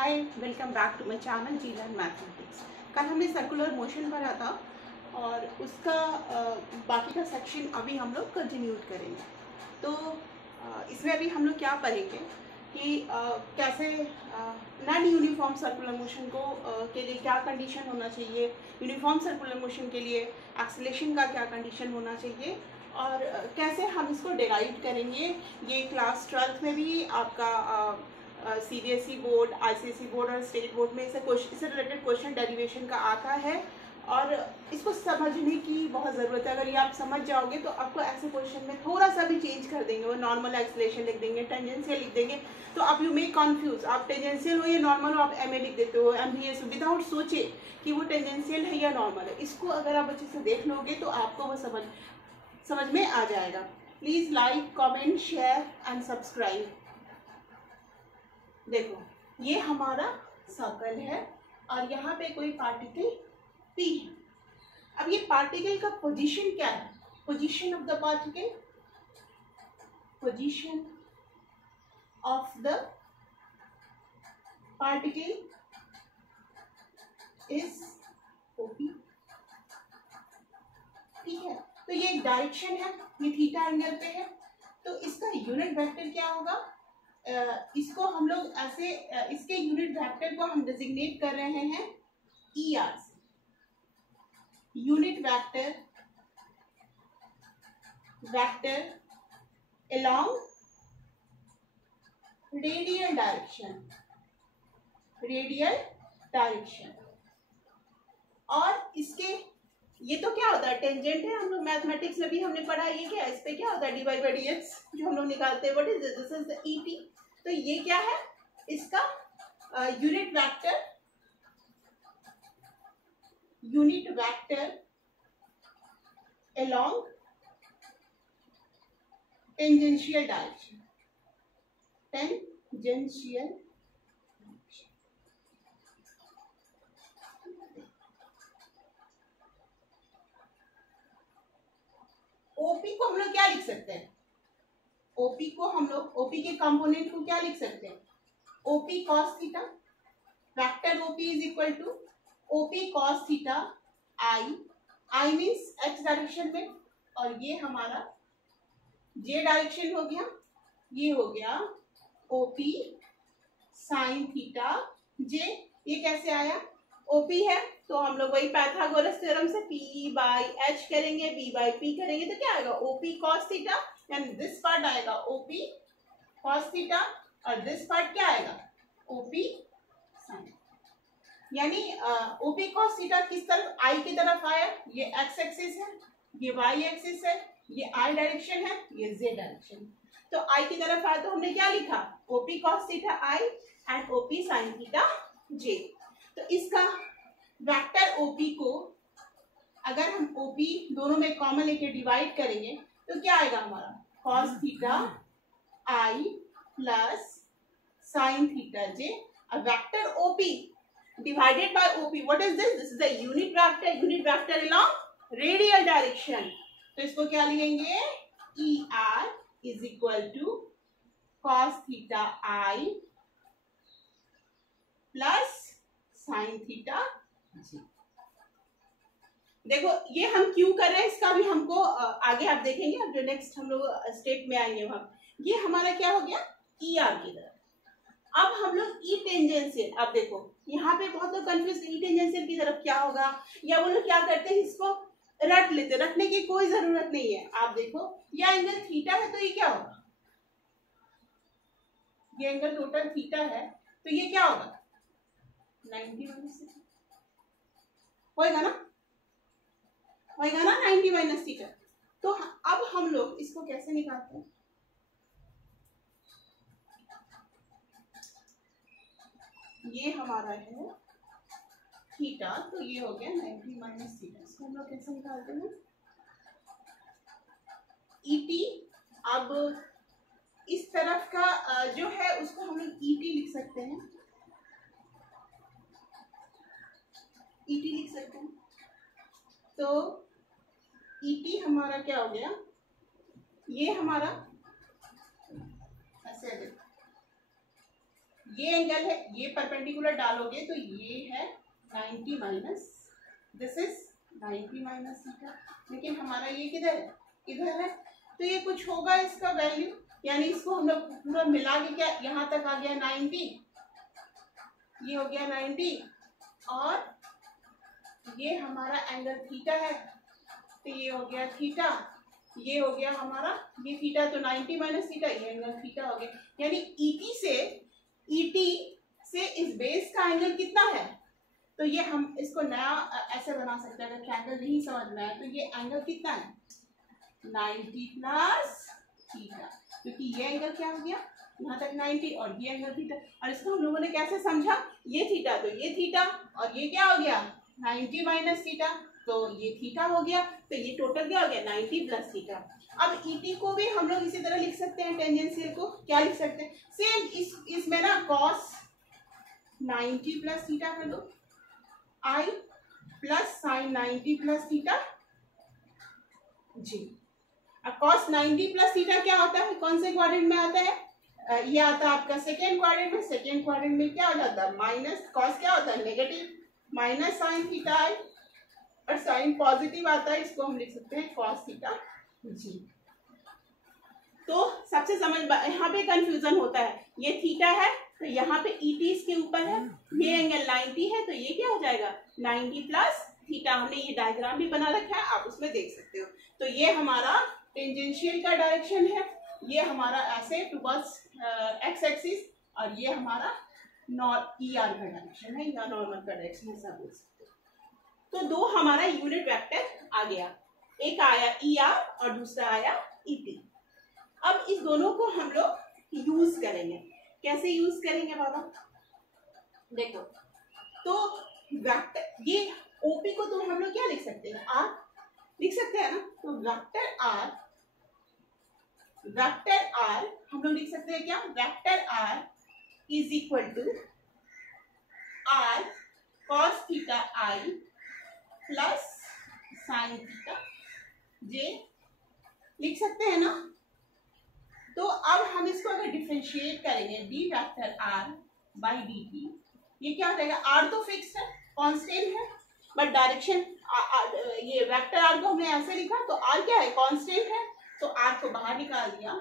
Hi, welcome back to my channel G learn mathematics. कल हमने circular motion पढ़ा था और उसका बाकी का सेक्शन अभी हम लोग कंटिन्यूड करेंगे। तो इसमें अभी हम लोग क्या पढ़ेंगे कि कैसे नॉन यूनिफॉर्म सर्कुलर मोशन को के लिए क्या कंडीशन होना चाहिए, यूनिफॉर्म सर्कुलर मोशन के लिए एक्सेलरेशन का क्या कंडीशन होना चाहिए और कैसे हम इसको डिराइव करेंगे। ये क्लास 12th में भी आपका CBSE बोर्ड, ICSE बोर्ड और स्टेट बोर्ड में इससे रिलेटेड क्वेश्चन डेरिवेशन का आता है और इसको समझने की बहुत ज़रूरत है। अगर ये आप समझ जाओगे तो आपको ऐसे क्वेश्चन में थोड़ा सा भी चेंज कर देंगे, वो नॉर्मल एक्सेलरेशन लिख देंगे, टेंजेंशियल लिख देंगे, तो आप यू मे कंफ्यूज, आप टेंजेंशियल हो या नॉर्मल हो, आप MA लिख देते हो, MBS विदाउट सोचे कि वो टेंजेंशियल है या नॉर्मल है। इसको अगर आप अच्छे से देख लोगे तो आपको वो समझ में आ जाएगा। Please like, comment, share and subscribe. देखो, ये हमारा सर्कल है और यहाँ पे कोई पार्टिकल P है। अब ये पार्टिकल का पोजीशन क्या है? Position of the particle, position of the particle is OP। ठीक है, तो ये एक डायरेक्शन है, ये थीटा एंगल पे है, तो इसका यूनिट वेक्टर क्या होगा? इसको हम लोग ऐसे इसके यूनिट वेक्टर को हम डिजिग्नेट कर रहे हैं ER से। Unit vector along radial direction. और इसके ये तो क्या होता है? टेंजेंट है। हम लोग मैथमेटिक्स में भी हमने पढ़ा, ये क्या है? इस पे क्या होता है? dy/dx जो हम लोग निकालते हैं। What is this? This is the ET। तो ये क्या है? इसका unit vector along tangential direction. OP को हम लोग क्या लिख सकते हैं? OP को हम लोग OP के कंपोनेंट को क्या लिख सकते हैं? OP cos theta. Vector OP is equal to OP cos theta I means x direction में, और ये हमारा J डायरेक्शन हो गया, ये हो गया OP sin थीटा J। ये कैसे आया? OP है तो हम लोग वही पाइथागोरस थ्योरम से P/H करेंगे, P/P करेंगे, तो क्या आएगा? OP cos थीटा, यानी दिस पार्ट आएगा OP cos थीटा और दिस पार्ट क्या आएगा? OP sin। यानी OP cos थीटा किस तरफ? I की तरफ आया। ये x एक्सिस है, ये y एक्सिस है, ये I डायरेक्शन है, ये Z डायरेक्शन। तो I की तरफ आया तो हमने क्या लिखा? OP cos theta I and OP sin theta J। तो इसका वेक्टर OP को अगर हम OP दोनों में कॉमन लेके डिवाइड करेंगे तो क्या आएगा हमारा? cos theta I plus sin theta J। A vector OP divided by OP, what is this? This is the unit vector along radial direction। तो इसको क्या लिखेंगे? ER is equal to cos theta I plus sin theta J। देखो, ये हम क्यों कर रहे हैं इसका भी हमको आगे आप देखेंगे। अब जो नेक्स्ट हम लोग स्टेप में आएंगे वहां, ये हमारा क्या हो गया? ER की तरफ। अब हम लोग E टेंजेंशियल, अब देखो यहाँ पे बहुत लोग कंफ्यूज, E टेंजेंशियल की तरफ क्या होगा, या वो लोग क्या करते हैं, इसको रट लेते। रटने की कोई जरूरत नहीं है। आप देखो, ये एंगल थीटा है तो ये क्या होगा? ये एंगल टोटल थीटा है तो ये क्या होगा? 90 होएगा ना? 90 माइनस थीटा। तो अब हम लोग इसको कैसे निकालते हैं? ये हमारा है थीटा, तो ये हो गया 90 माइनस थीटा। इसको हम लोग कैसे निकालते हैं? ET। अब इस तरफ का जो है उसको हम लोग ET लिख सकते हैं, ET लिख सकते हैं। तो ET हमारा क्या हो गया? ये हमारा ऐसे देखो, ये एंगल है, ये परपेंडिकुलर डालोगे तो ये है 90 minus, this is 90 minus theta, लेकिन हमारा ये किधर है, इधर है, तो ये कुछ होगा इसका वैल्यू, यानी इसको हम लोग पूरा मिला के क्या यहाँ तक आ गया 90, ये हो गया 90 और ये हमारा एंगल थीटा है, तो ये हो गया थीटा, ये हो गया हमारा, ये थीटा तो 90 माइनस थीटा, ये एंगल थीटा हो गया, यानी ईटी से इस बेस का एंगल कितना है, तो ये हम इसको नया ऐसे बना सकते हैं, अगर ट्रायंगल नहीं समझ में आए तो ये एंगल कितना है 90 प्लस थीटा, क्योंकि ये एंगल क्या हो गया यहाँ तक 90 और ये एंगल थीटा, और इसको हम लोगों ने कैसे समझा, ये थीटा तो ये थीटा और ये क्या हो गया 90 माइनस थीटा, तो ये थीटा हो गया, तो ये टोटल क्या हो गया 90 प्लस थीटा। अब ईटी को भी हम लोग इसी तरह लिख सकते हैं, टेंजेंशियल को क्या लिख सकते हैं, सेम इसमें ना कॉस 90 प्लस थीटा कर दो, आई प्लस साइन 90 प्लस थीटा जी। अब कॉस 90 प्लस थीटा क्या होता है, कौन से क्वाड्रेंट में आता है, ये आता है आपका सेकेंड क्वाड्रेंट में, सेकेंड क्वाड्रेंट में क्या हो जाता है माइनस, कॉस क्या होता है नेगेटिव, माइनस साइन थीटा आई, और साइन पॉजिटिव आता है, इसको हम लिख सकते हैं कॉस थीटा जी। तो सबसे समझ यहाँ पे कंफ्यूजन होता है, ये थीटा है तो यहाँ पे ईटी इसके ऊपर है, ये एंगल 90 है तो ये क्या हो जाएगा 90 प्लस थीटा, हमने ये डायग्राम भी बना रखा है, आप उसमें देख सकते हो। तो ये हमारा टेंजेंशियल का डायरेक्शन है, ये हमारा ऐसे टुवर्ड्स एक्स एक्सिस, और ये हमारा ER का डायरेक्शन है या नॉर्मल का डायरेक्शन है, सब बोल सकते हो। तो दो हमारा यूनिट वेक्टर आ गया, एक आया ER और दूसरा आया ET। अब इस दोनों को हम लोग यूज करेंगे, कैसे यूज करेंगे बाबा, देखो तो वेक्टर ये ओपी को तो हम लोग क्या लिख सकते हैं, आर लिख सकते हैं ना, तो वेक्टर आर हम लोग लिख सकते हैं क्या, vector R is equal to R cos theta i plus sine theta j, लिख सकते हैं ना। तो अब हम इसको अगर डिफरेंशिएट करेंगे D vector R by D T, ये क्या हो जाएगा, आर तो फिक्स है कांस्टेंट है, बट डायरेक्शन ये वेक्टर आर को हमने ऐसे लिखा तो आर क्या है कांस्टेंट है, तो आर को बाहर निकाल दिया,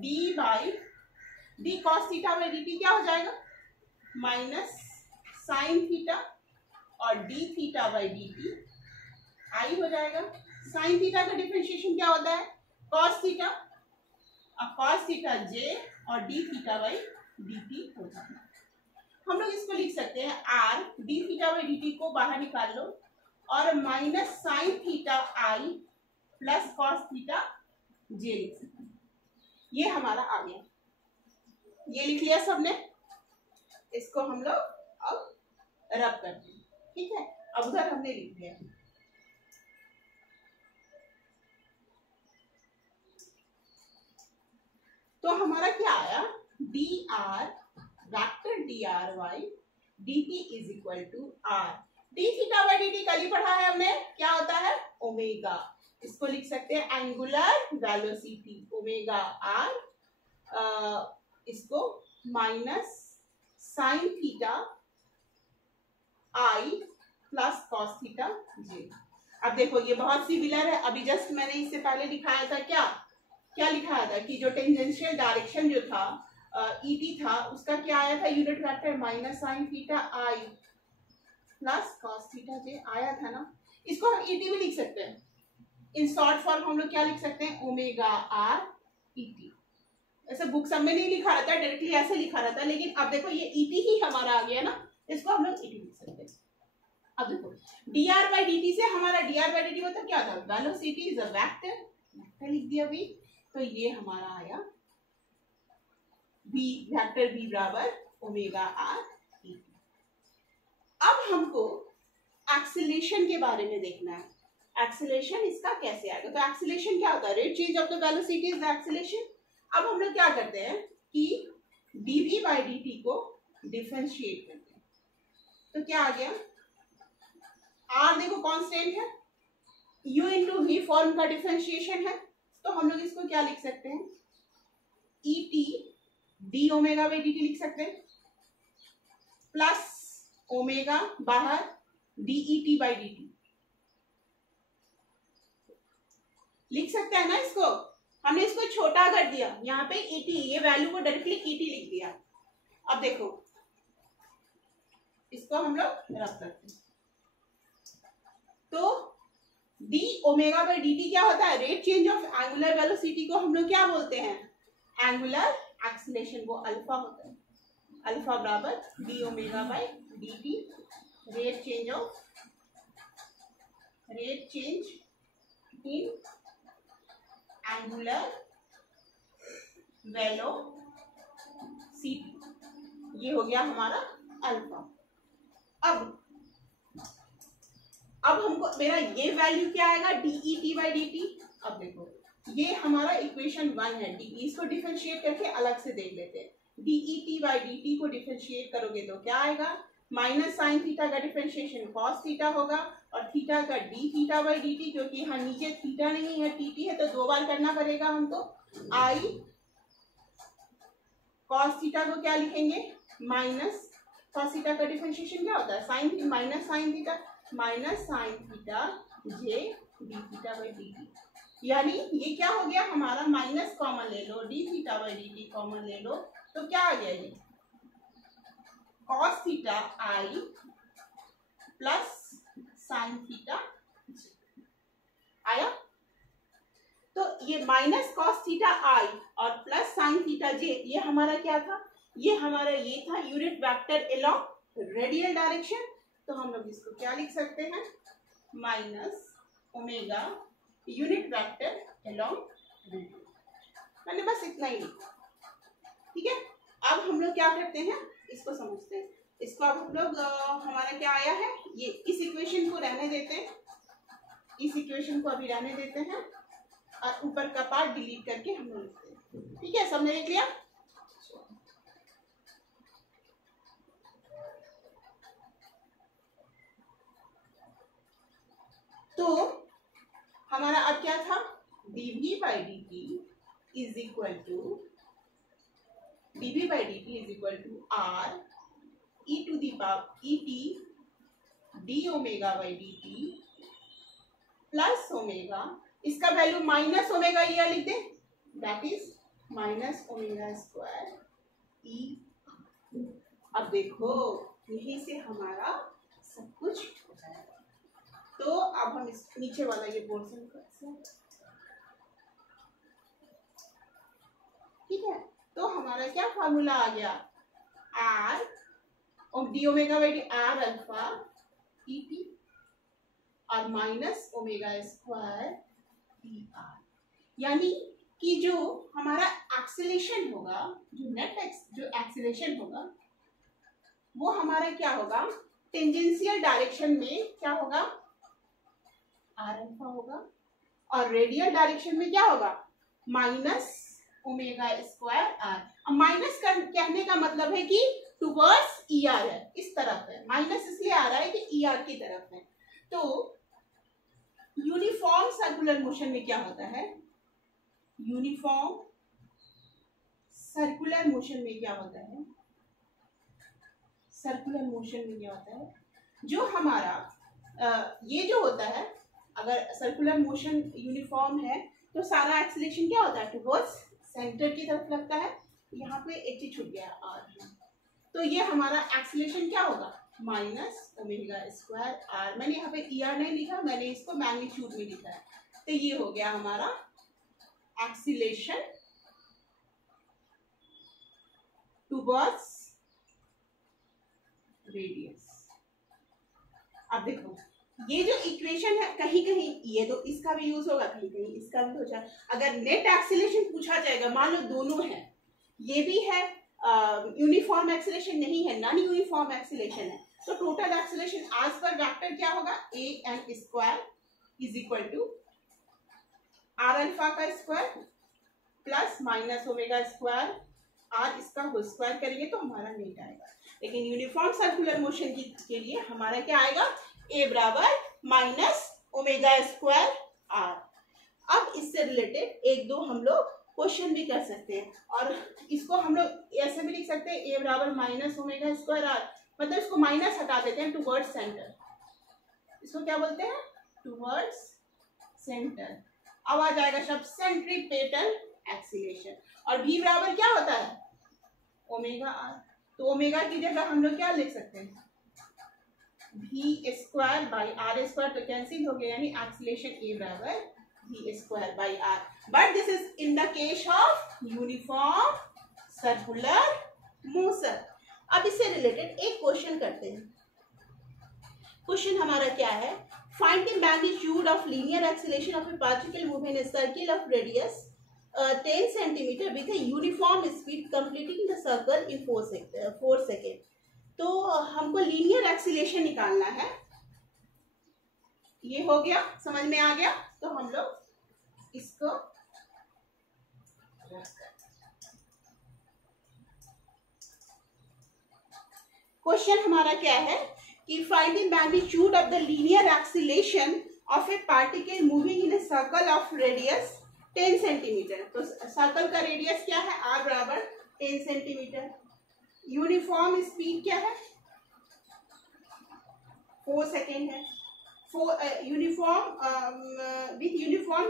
D by D cos theta by D T क्या हो जाएगा माइनस साइन थीटा और D theta by D T I हो जाएगा। साइन थीटा का डिफरेंशिएशन क्या होता है कॉस थीटा, और कॉस थीटा जे और D theta by D T हो जाएगा। हम लोग इसको लिख सकते हैं are D theta by D T को बाहर निकाल लो और minus sine theta i plus cos theta j लिख सकते हैं, ये हमारा आ गया, ये लिख लिया सबने, इसको हम लोग अब रब करते हैं, ठीक है, अब उधर हमने लिख लिया। तो हमारा क्या आया D R vector D R Y D T is equal to R D theta by D T कल ही पढ़ा है हमने, क्या होता है ओमेगा, इसको लिख सकते हैं एंगुलर वेलोसिटी ओमेगा आर, इसको minus sine theta i plus cos theta जे। अब देखो ये बहुत सिमिलर है, अभी जस्ट मैंने इससे पहले दिखाया था क्या लिखाया था कि जो टेंजेंशियल डायरेक्शन जो था ईटी था उसका क्या आया था unit vector minus sine theta i plus cos theta j आया था ना, इसको हम ईटी भी लिख सकते हैं, इन शॉर्ट फॉर्म हम लोग क्या लिख सकते हैं ओमेगा आर ईटी, ऐसे बुक सब में नहीं लिखा रहता है, डायरेक्टली ऐसे लिखा रहता है, लेकिन अब देखो ये ईटी ही हमारा आ गया ना, इसको हम लोग ईटी लिख सकते हैं। अब देखो dr by dt से हमारा dr by dt मतलब क्या था वेलोसिटी इज अ वेक्टर लिख दिया भी, तो ये हमारा आया v वेक्टर v बराबर ओमेगा आर टी। अब हमको एक्सीलरेशन के बारे में देखना है, एक्सीलरेशन इसका कैसे आएगा, तो एक्सीलरेशन क्या होता है rate change of the velocity is the acceleration. अब हम लोग क्या करते हैं कि dv by dt को डिफरेंशिएट करते हैं, तो क्या आ गया आर देखो कांस्टेंट है, u इंटू वी फॉर्म का डिफरेंशिएशन है, तो हम लोग इसको क्या लिख सकते हैं E T D omega by D T लिख सकते हैं, प्लस ओमेगा बाहर D E T by D T लिख सकते हैं ना। इसको हमने इसको छोटा कर दिया, यहाँ पे ईटी, ये वैल्यू को डायरेक्टली ईटी लिख दिया। अब देखो इसको हम लोग रख सकते हैं, तो D omega by D T क्या होता है, rate change of angular velocity को हम लोग क्या बोलते हैं, एंगुलर एक्सीलरेशन, वो अल्फा होता है। अल्फा बराबर D omega by D T, rate change in angular velocity, ये हो गया हमारा अल्फा। अब हमको मेरा ये वैल्यू क्या आएगा, D E T by D T. अब देखो ये हमारा इक्वेशन 1 है, डी, इसको डिफरेंशिएट करके अलग से देख लेते हैं। D E T by D T को डिफरेंशिएट करोगे तो क्या आएगा, माइनस साइन थीटा का डिफरेंशिएशन कॉस थीटा होगा, और थीटा का D theta by D T, क्योंकि यहाँ नीचे थीटा नहीं है टी टी है, तो 2 बार करना पड़ेगा हमको। आई कॉस थीटा को क्या लिखेंगे, माइनस कॉस थीटा का डिफरेंशिएशन क्या होता है, sine, minus sine theta, minus sine theta j d theta by D t. यानी ये क्या हो गया हमारा, माइनस कॉमन ले लो, d theta by D t common ले लो, तो क्या आ गया ये cos theta i plus sine theta आया। तो ये माइनस कॉस थीटा आई और प्लस साइन थीटा जे, ये हमारा क्या था, ये हमारा ये था unit vector along radial direction. तो हम लोग इसको क्या लिख सकते हैं, minus omega unit vector along radial, मैंने बस इतना ही लिखा, ठीक है। अब हम लोग क्या करते हैं, इसको समझते हैं। इसको अब हम लोग हमारा क्या आया है, ये इस इक्वेशन को रहने देते हैं, इस इक्वेशन को अभी रहने देते हैं, और ऊपर का पार्ट डिलीट करके हम लोग लिखते हैं, ठीक है। सबने लिख लिया, तो हमारा अब क्या था, dv by D T is equal to dv by D T is equal to R e to the power e T D omega by D t plus omega, इसका वैल्यू माइनस ओमेगा ये लिख दे, that is minus omega square e. अब देखो यहीं से हमारा सब कुछ हो जाएगा। तो अब हम इस नीचे वाला ये पोर्शन करते हैं, ठीक है। तो हमारा क्या फार्मूला आ गया, R d omega by d R alpha e t और minus omega square e R, यानी कि जो हमारा एक्सीलरेशन होगा, जो नेट जो एक्सीलरेशन होगा वो हमारा क्या होगा, टेंजेंशियल डायरेक्शन में क्या होगा, आर अल्फा होगा, और रेडियल डायरेक्शन में क्या होगा, माइनस ओमेगा स्क्वायर आर। अब माइनस कहने का मतलब है कि टुवर्ड्स ई आर है, इस तरफ है, माइनस इसलिए आ रहा है कि ई आर की तरफ है। तो यूनिफॉर्म सर्कुलर मोशन में क्या होता है, यूनिफॉर्म सर्कुलर मोशन में क्या होता है, सर्कुलर मोशन में क्या होता है, जो हमारा ये जो होता है, अगर सर्कुलर मोशन यूनिफॉर्म है तो सारा एक्सीलरेशन क्या होता है, टुवर्ड्स सेंटर की तरफ लगता है। यहाँ पे एक चीज छूट गया आर, तो ये हमारा एक्सीलरेशन क्या होगा, माइनस ओमेगा स्क्वायर आर। मैंने यहाँ पे ई आर नहीं लिखा, मैंने इसको मैग्नीट्यूड में लिखा है। तो ये हो गया हमारा एक्सीलरेशन टुवर्ड्स रेडियस। अब देखो ये जो इक्वेशन है, कहीं कहीं ये तो इसका भी यूज होगा, कहीं कहीं इसका भी हो जाए। अगर नेट एक्सीलरेशन पूछा जाएगा, मान लो दोनों है, ये भी है यूनिफॉर्म एक्सीलरेशन नहीं है, नॉन यूनिफॉर्म एक्सीलरेशन है, तो टोटल एक्सीलरेशन आज पर वेक्टर क्या होगा, a n square is equal to R alpha का square plus minus omega square R, इसका होल स्क्वायर करेंगे तो हमारा नेट आएगा। लेकिन यूनिफॉर्म सर्कुलर मोशन के लिए हमारा क्या आएगा, ए बराबर माइनस ओमेगा स्क्वायर आर। अब इससे रिलेटेड एक दो हम लोग क्वेश्चन भी कर सकते हैं, और इसको हम लोग ऐसे ऐसे भी लिख सकते हैं ए बराबर माइनस ओमेगा स्क्वायर आर, मतलब इसको माइनस हटा देते हैं टुवर्ड्स सेंटर, इसको क्या बोलते हैं टुवर्ड्स सेंटर। अब आ जाएगा शब्द सेंट्रीपेटल एक्सीलरेशन, और v बराबर क्या होता है ओमेगा आर, तो ओमेगा की जगह हम लोग क्या लिख सकते हैं v square by R square, तो कैंसिल हो गया, यानी एक्सीलरेशन ए बराबर v square by R. But this is in the case of uniform circular motion. अब इससे रिलेटेड एक क्वेश्चन करते हैं। क्वेश्चन हमारा क्या है, find the magnitude of linear acceleration of A particle moving in a circle of radius 10 centimetre with a uniform speed completing the circle in 4 second. तो हमको लीनियर एक्सीलरेशन निकालना है, ये हो गया, समझ में आ गया, तो हम लोग इसको क्वेश्चन हमारा क्या है कि find the magnitude of the linear acceleration of A particle moving in a circle of radius 10 centimetre. तो सर्कल का रेडियस क्या है r बराबर 10 सेंटीमीटर, यूनिफॉर्म स्पीड क्या है 4 सेकेंड है, uniform with uniform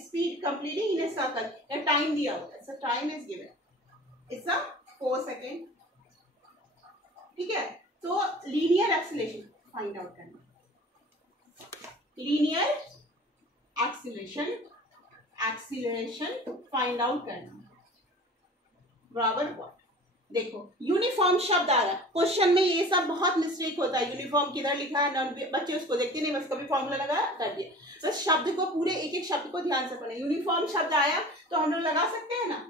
speed completing in a circle, या time दिया हुआ है, सो time is given it's 4 second, ठीक है। तो लीनियर एक्सीलरेशन फाइंड आउट करना, लीनियर एक्सीलरेशन फाइंड आउट करना बराबर व्हाट। देखो यूनिफॉर्म शब्द आ रहा है क्वेश्चन में, ये सब बहुत मिस्टेक होता है, यूनिफॉर्म किधर लिखा है, बच्चे उसको देखते नहीं, बस कभी फॉर्मूला लगाया कर दिया, बस शब्द को पूरे एक एक शब्द को ध्यान से पढ़ना। यूनिफॉर्म शब्द आया तो हम लोग लगा सकते हैं ना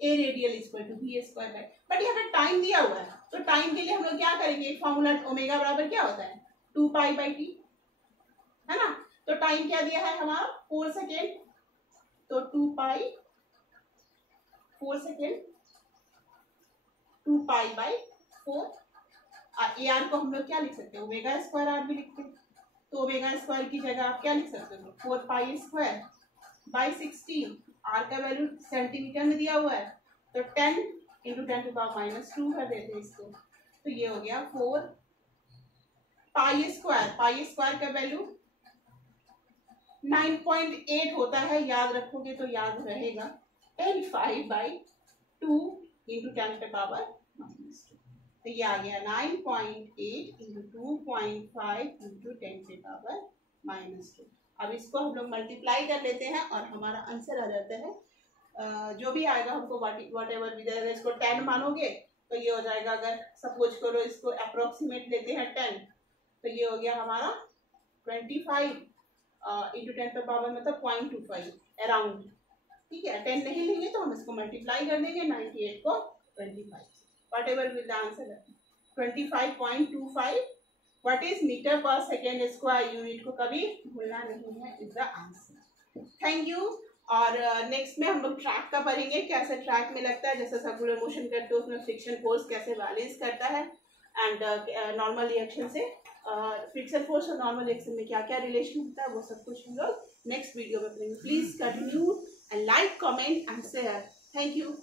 a radial equal to b square by, but यहाँ पे टाइम दिया हुआ है, तो टाइम के लिए हम लोग क्या करेंगे, फॉर्मूला ओमेगा बराबर क्या होता है 2 पाई बाई टी, है ना। तो टाइम क्या दिया है हमारा 4 सेकेंड, तो 2 पाई 4 second 2 pi by 4, A R को हम लोग क्या लिख सकते हैं ओमेगा स्क्वायर आर भी लिखते हैं, तो ओमेगा स्क्वायर की जगह आप क्या लिख सकते हो 4 पाई स्क्वायर बाई 16, आर का वैल्यू सेंटीमीटर में दिया हुआ है, तो 10 इंटू 10 टू पावर माइनस 2 कर देते हैं इसको, तो ये हो गया 4 पाई स्क्वायर का वैल्यू 9.8 होता है, याद रखोगे तो याद रहेगा, एंड 5 बाई 2 इंटू 10 पे पावर माइनस 2, तो ये आ गया 9.8 इंटू 2.5 इंटू 10 पे पावर माइनस 2। अब इसको हम लोग मल्टीप्लाई कर लेते हैं और हमारा आंसर आ जाता है जो भी आएगा हमको वट एवर भी, इसको 10 मानोगे तो ये हो जाएगा, अगर सपोज करो इसको अप्रोक्सीमेट लेते हैं 10, तो ये हो गया हमारा 25 इंटू 10 पे पावर मतलब 0.25 अराउंड, ठीक है। 10 नहीं लेंगे तो हम इसको मल्टीप्लाई कर देंगे 98 को 25, whatever will the answer 25.25 what is meter पर सेकेंड स्क्वायर, यूनिट को कभी भूलना नहीं है, is the answer. Thank you. और नेक्स्ट में हम लोग ट्रैक का पढ़ेंगे, कैसे ट्रैक में लगता है, जैसे सर्कुलर मोशन करते हो उसमें फ्रिक्शन फोर्स कैसे बैलेंस करता है, एंड नॉर्मल रिएक्शन से फ्रिक्शन फोर्स और नॉर्मल रिएक्शन में क्या क्या रिलेशन होता है, वो सब कुछ हम लोग नेक्स्ट वीडियो में पढ़ेंगे। Please continue and like, comment and share. Thank you.